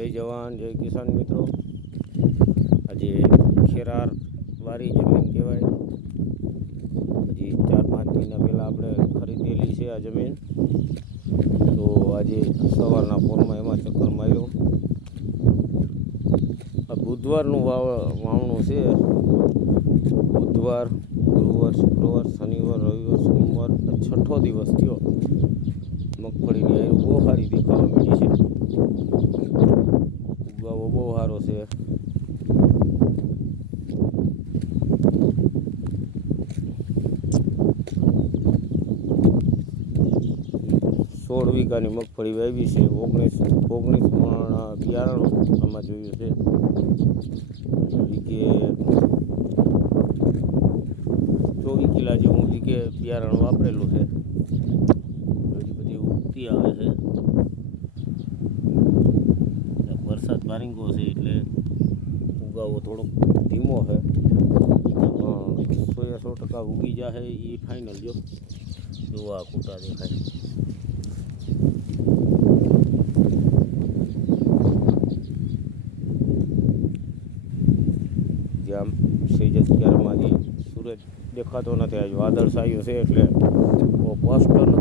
જય જવાન, જય કિસાન મિત્રો. આજે ખેરાર વારી જમીન કહેવાય. હજી ચાર પાંચ મહિના પહેલાં આપણે ખરીદેલી છે આ જમીન. તો આજે સવારના પોરમાં એમાં ચક્કર માર્યો. આ બુધવારનું વાવ, વાવણું છે. બુધવાર, ગુરુવાર, શુક્રવાર, શનિવાર, રવિવાર, સોમવાર છઠ્ઠો દિવસ થયો. મગફળીની આયુ બહુ સારી દેખાવા મળી છે. બહુ સારો છે. સોળ વીઘાની મગફળી વાવી છે. ઓગણીસ ઓગણીસ મણ બિયારણ આમાં જોયું છે. વીઘે ચોવીસ કિલા જેવું વીઘે બિયારણ વાપરેલું છે. બધી ઉગતી આવે છે. વરસાદ છે એટલે ઉગાવો થોડોક ધીમો છે સો સો ટકા ઉગી જશે એ ફાઇનલ જો. જોવા કૂટા દેખાય. જેમ સેજ અત્યારમાં જે સૂરજ દેખાતો નથી. આજે વાદળ છાયું છે એટલે સ્પષ્ટ નથી